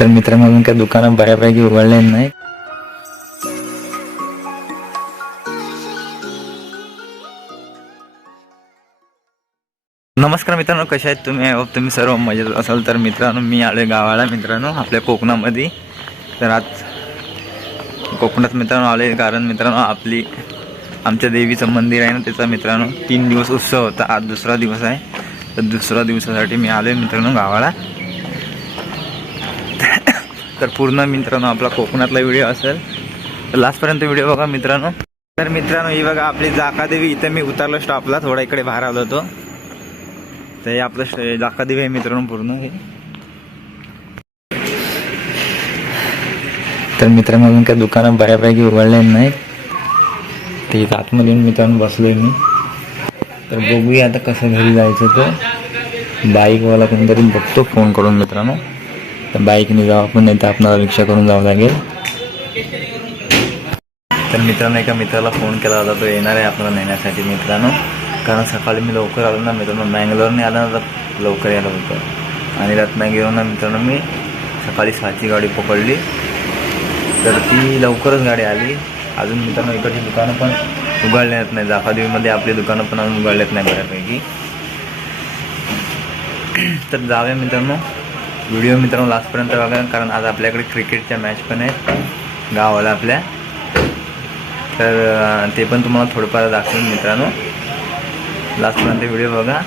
तर मित्रांनो अजून काय दुकानं बऱ्यापैकी उघडले नाही नमस्कार मित्रांनो कशा आहेत तुम्ही? तुम्ही सर्व मजेत असाल. तर मित्रांनो मी आले गावाला मित्रांनो आपल्या कोकणामध्ये. तर आज कोकणात मित्रांनो आले कारण मित्रांनो आपली आमच्या देवीचं मंदिर आहे ना त्याचा मित्रांनो तीन दिवस उत्सव होता. आज दुसरा दिवस आहे. तर दुसऱ्या दिवसासाठी मी आलो मित्रांनो गावाला. तर पूर्ण मित्रांनो आपला कोकणातला व्हिडिओ असेल. तर लास्टपर्यंत व्हिडिओ बघा मित्रांनो. तर मित्रांनो ही बघा आपली जाकादेवी. इथं मी उतरलो स्टॉपला थोडा इकडे बाहेर आलो होतो. तर हे आपलं जाकादेवी आहे मित्रांनो पूर्ण हे. तर मित्रांनो अजून दुकानं बऱ्यापैकी उघडले नाहीत. ते इथं आतमध्ये बसलो आहे मी. तर बघूया आता कसं घरी जायचं तर बाईकवाला कोणतरी बघतो फोन करून मित्रांनो. तर बाईकने जावं आपण नाही तर आपल्याला रिक्षा करून जावं लागेल. तर मित्रांनो एका मित्राला फोन केला होता तो येणार आहे आपल्याला नेण्यासाठी मित्रांनो. कारण सकाळी मी लवकर आलो ना मित्रांनो मँगलोरने आला ना तर लवकर यायला होतं. आणि रत्नागिरीवरून मित्रांनो मी. सकाळी सहाची गाडी पकडली. तर ती लवकरच गाडी आली. अजून मित्रांनो इकडची दुकानं पण उघडण्यात नाही जाफादेवीमध्ये आपली दुकानं पण अजून उघडल्यात नाही बऱ्यापैकी. तर जाऊया मित्रांनो. व्हिडिओ मित्रांनो लास्टपर्यंत बघा कारण आज आपल्याकडे क्रिकेटच्या मॅच पण आहेत. गावाला आपल्या. तर ते पण तुम्हाला थोडंफार दाखवेन मित्रांनो. लास्टपर्यंत व्हिडिओ बघा.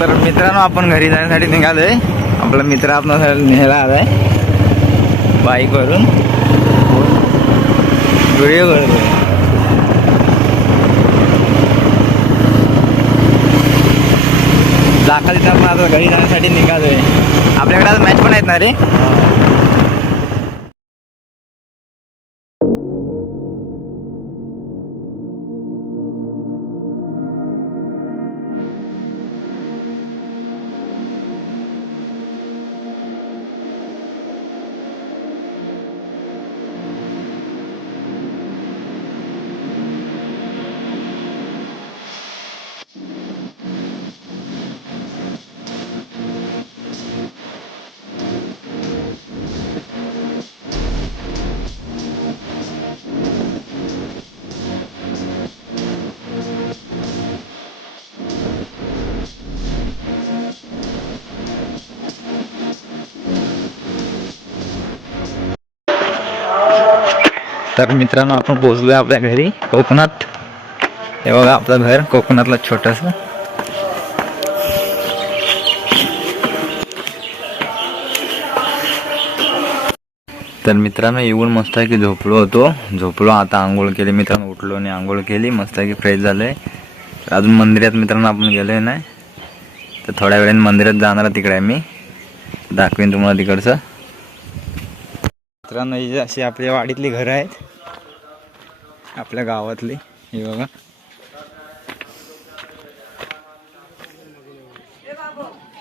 तर मित्रांनो आपण घरी जाण्यासाठी निघालोय. आपला मित्र आपण न्यायला आलाय. बाईकवरून. व्हिडिओ करतोय दाखल तिथं आपण आता घरी जाण्यासाठी निघालोय आपल्याकडे आता मॅच पण आहेत ना रे तर मित्रांनो आपण पोहोचलोय आपल्या घरी कोकणात. हे बघा आपलं घर कोकणातलं छोटस. तर मित्रांनो येऊन मस्त आहे की झोपलो होतो. झोपलो आता आंघोळ केली. मित्रांनो उठलो आणि आंघोळ केली. मस्त आहे की फ्रेश झालंय. अजून मंदिरात मित्रांनो आपण गेलोय नाही. तर थोड्या वेळाने मंदिरात जाणार तिकडे मी दाखवेन तुम्हाला तिकडचं. मित्रांनो ही अशी आपल्या वाडीतली घरं आहेत. आपल्या गावातली हे बघा.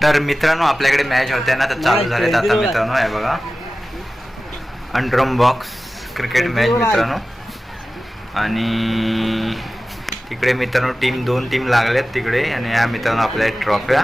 तर मित्रांनो आपल्याकडे मॅच होत्या ना तर चालू झालेत आता मित्रांनो हे बघा. अंडरम बॉक्स क्रिकेट मॅच मित्रांनो. आणि तिकडे मित्रांनो टीम दोन टीम लागल्यात तिकडे आणि या मित्रांनो आपल्या ट्रॉफ्या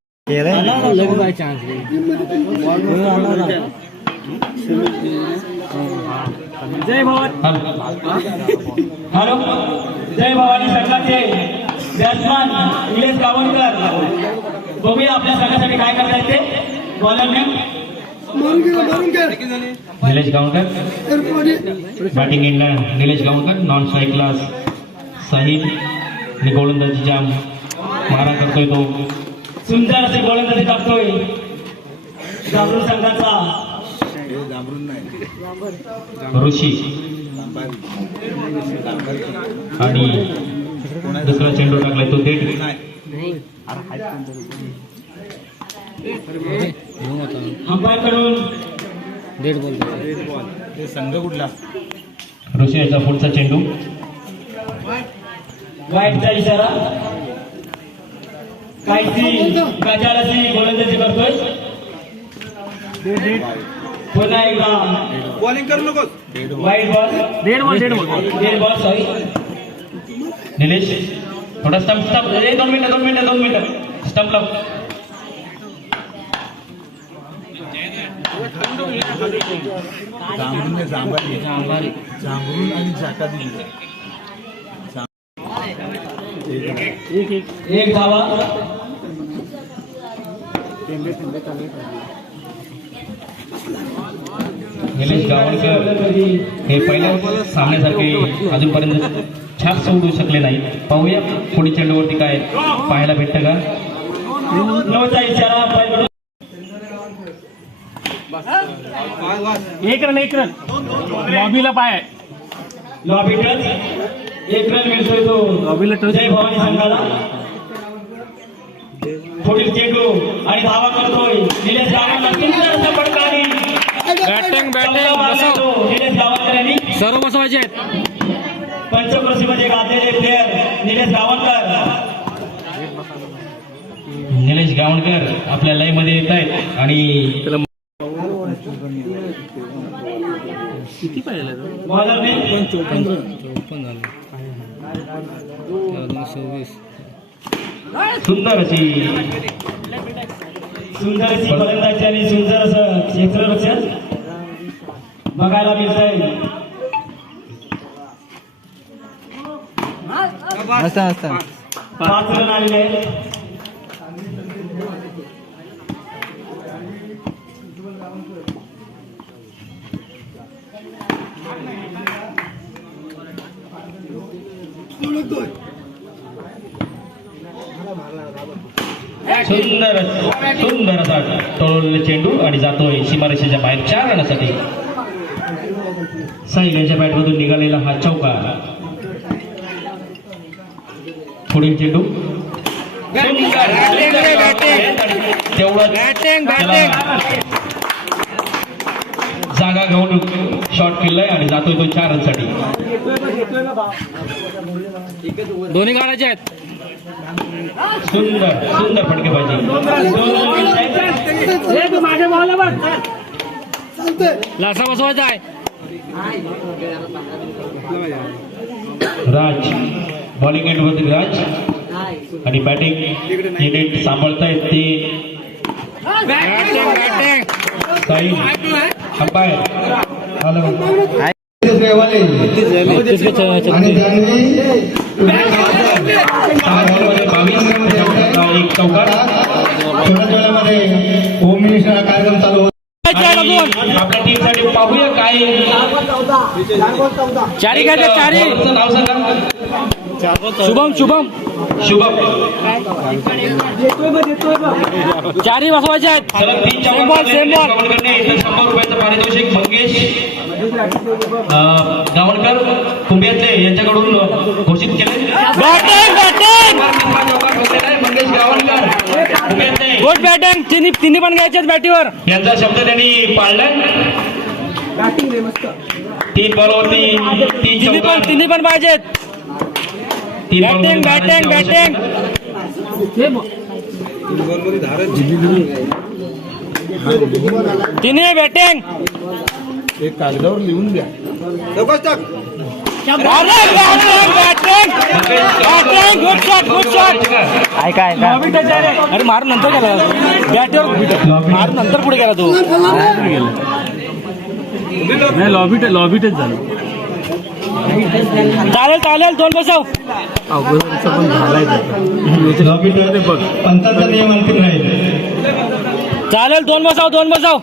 जय भवानी. हॅलो. जय भवानी संघाचे बॅट्समॅन निलेश गावणकर. बघूया आपल्या संघासाठी काय करता येते. बॉलरने Nilesh Gavankar. Batting in Nilesh Gavankar. Non strike class. Sahil आणि गोलंदाजी जाम मारा करतोय तो. सुंदर असे गोलंदाजी टाकतोय जाबरून संघाचा. ऋषी. आणि दुसरा चेंडू टाकलाय तो थेट कुठला ऋषी याचा पुढचा चेंडू. वाईटचा इशारा. काहीची गजालाची गोलंदाजी करतोय पुन्हा एकदा बॉलिंग करू नकोस वाईट ball dead ball dead ball dead ball sorry Nilesh थोडा स्टंप स्टंप ए दोन मिनिटं दोन मिनिटं दोन मिनिटं. स्टंप लाव. जांभरून जांभारी जांभरून आणि झाका दिली. एक धावा. निलेश गावणकर हे पहिल्या सामन्यासारखे अजूनपर्यंत छाप सोडू शकले नाही. पाहूया पुढील चेंडूवरती काय पाहायला भेटतं का? एक रन एक रन. लॉबीला पाय. Lobby touch. एक रन मिळतोय तो. लॉबीला टच. भवानी संघाला. पुढील चेंडू आणि धावा करतोय. निलेश गावांना सुंदर असा फटका आणि बॅटिंग बॅटिंग निलेश गावकर यांनी सर्व बसवायचे आहेत. पंचक्रोशीमध्ये गाजलेले प्लेअर निलेश गावणकर निलेश गावणकर आपल्या लयमध्ये येत आहेत. आणि किती पाहिजे बॉलरने चोपन्न झालं. सव्वीस. सुंदर अशी सुंदर अशी फलंदाजी आणि सुंदर असं क्षेत्ररक्षण बघायला मिळत आहे पाच रन आलेले आहेत सुंदर सुंदर असा टोळलेला चेंडू आणि जातोय सीमारेषेच्या बाहेर चार रनासाठी. साहिल यांच्या बॅटमधून निघालेला हा चौका. पुढील चेंडू. तेवढं जागा घेऊन शॉट केलाय आणि जातोय तो चार रनसाठी. दोन्ही गाड्याचे आहेत. सुंदर सुंदर फटकेबाजी. माझ्या बॉल बघ लासा बसवायचा आहे राज. बॉलिंग एंडवरती राज आणि बॅटिंग युनिट सांभाळतायत ते साई अंपायर हॅलो बॉलमध्ये बावीस एक चौकार होम मिनिस्टर कार्यक्रम चालू आपल्या टीमसाठी पाहूया काय चारी घ्यायचे चारी. नाव सांगा. शुभम शुभम। शुभम। चारी बसवायचे आहेत. सेम बॉल सेम बॉल शंभर रुपयाचं पारितोषिक मंगेश गावणकर कुंभियातले यांच्याकडून घोषित केले. Batting batting Mangesh Gavankar good batting तिन्ही तिन्ही पण घ्यायचे बॅटीवर यांचा शब्द त्यांनी पाळलाय. तीन बॉलवरती तीन तिन्ही पण तिन्ही पण पाहिजेत. बॅटिंग बॅटिंग बॅटिंग तिन्ही बॅटिंग एक कागदावर लिहून द्या. Batting batting batting good shot good shot ऐका ऐका. अरे मार नंतर गेला बॅटवर मार नंतर पुढे गेला तू. नाही लॉबी लॉबी टच झालं. चालेल चालेल दोन बसव. पण झालाय पंचाचा नियम अंतिम राहील चालेल दोन बसाव दोन बसाव.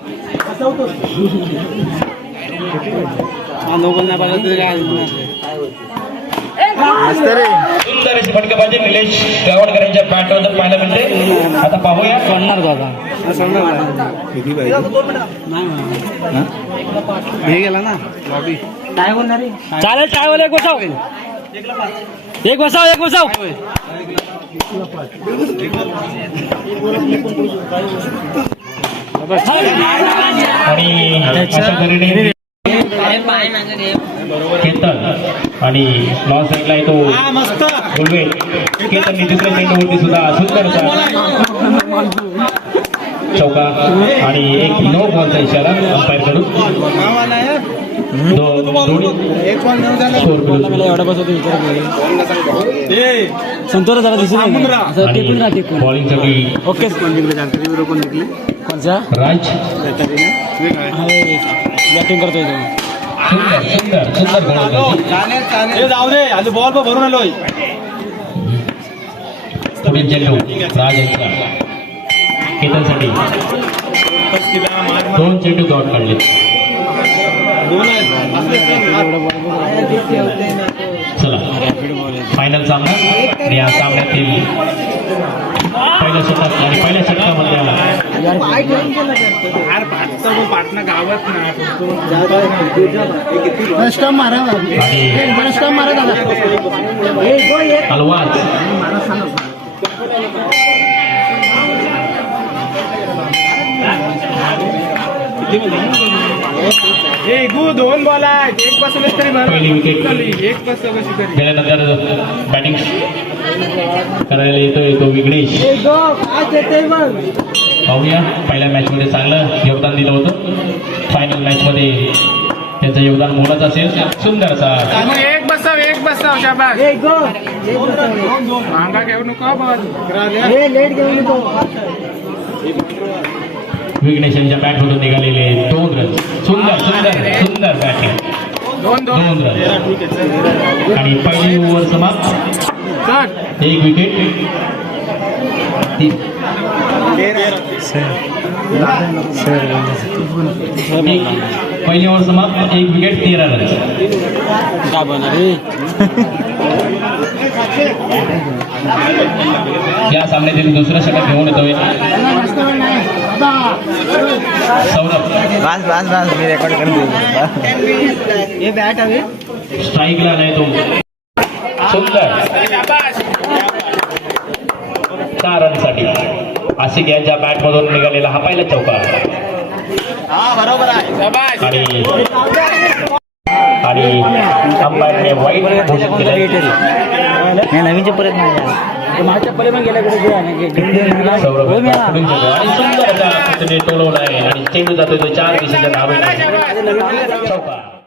सुंदर अशी फटकेबाजी निलेश गावणकर यांच्या बॅटवर पाहायला मिळते आता पाहूया. सोडणार तो आता किती पाहिजे हे गेला ना. लॉबी चालेल टाळेवाला एक बसाव. एक बसाव एक बसाव. आणि अशा तऱ्हेने केतन आणि लॉन साईडला येतो गुलवे केतनने दुसऱ्या चेंडूवरती सुद्धा सुंदर चौका आणि एक नो बॉलचा इशारा अंपायरकडून. संतोष जरा दिसून बॉलिंग ओके. कोणचा? राज. बॅटिंग करतोय तो. सुंदर सुंदर सुंदर गोलंदाजी जाऊ दे. आज बॉल भरून आलोय. पुढील चेंडू राज केतनसाठी दोन चेंडू डॉट काढले. चला. फायनल सामना. आणि या सामन्यातील पहिल्या षटक आणि पहिल्या षटकामधल्या आणि अलवाज दोन बॉल. आहेत एक बसवलेस तरी विकेट एक बस कशी तरी गेल्यानंतर बॅटिंग करायला येतोय तो विघ्नेश. पाहूया. पहिल्या मॅच मध्ये चांगलं योगदान दिलं होतं. फायनल मॅच मध्ये त्याचं योगदान मोलाचं असेल. सुंदर असा मग एक बसाव एक बसाव शाबास. महागा घेऊ नको बॉल विघ्नेश यांच्या बॅट मधून निघालेले दोन रन. सुंदर सुंदर सुंदर बॅटिंग दोन रन. आणि पहिली ओव्हर समाप्त. एक विकेट पहिली ओव्हर समाप्त. एक विकेट तेरा रन. या सामन्यातील दुसरं षटक घेऊन येतोय. बस बस बस मी रेकॉर्ड करून देऊ स्ट्राईकला नाही तो. सुंदर. सहा रनसाठी आसिक यांच्या बॅट मधून निघालेला हा पहिला चौका. शाबास आणि आणि अंपायरने वाईट घोषित केलं नवीनचे परत नाही माझ्या सौरभ टोलवला आहे. आणि चेंडू जातोय तो चार दिशेच्या चौका.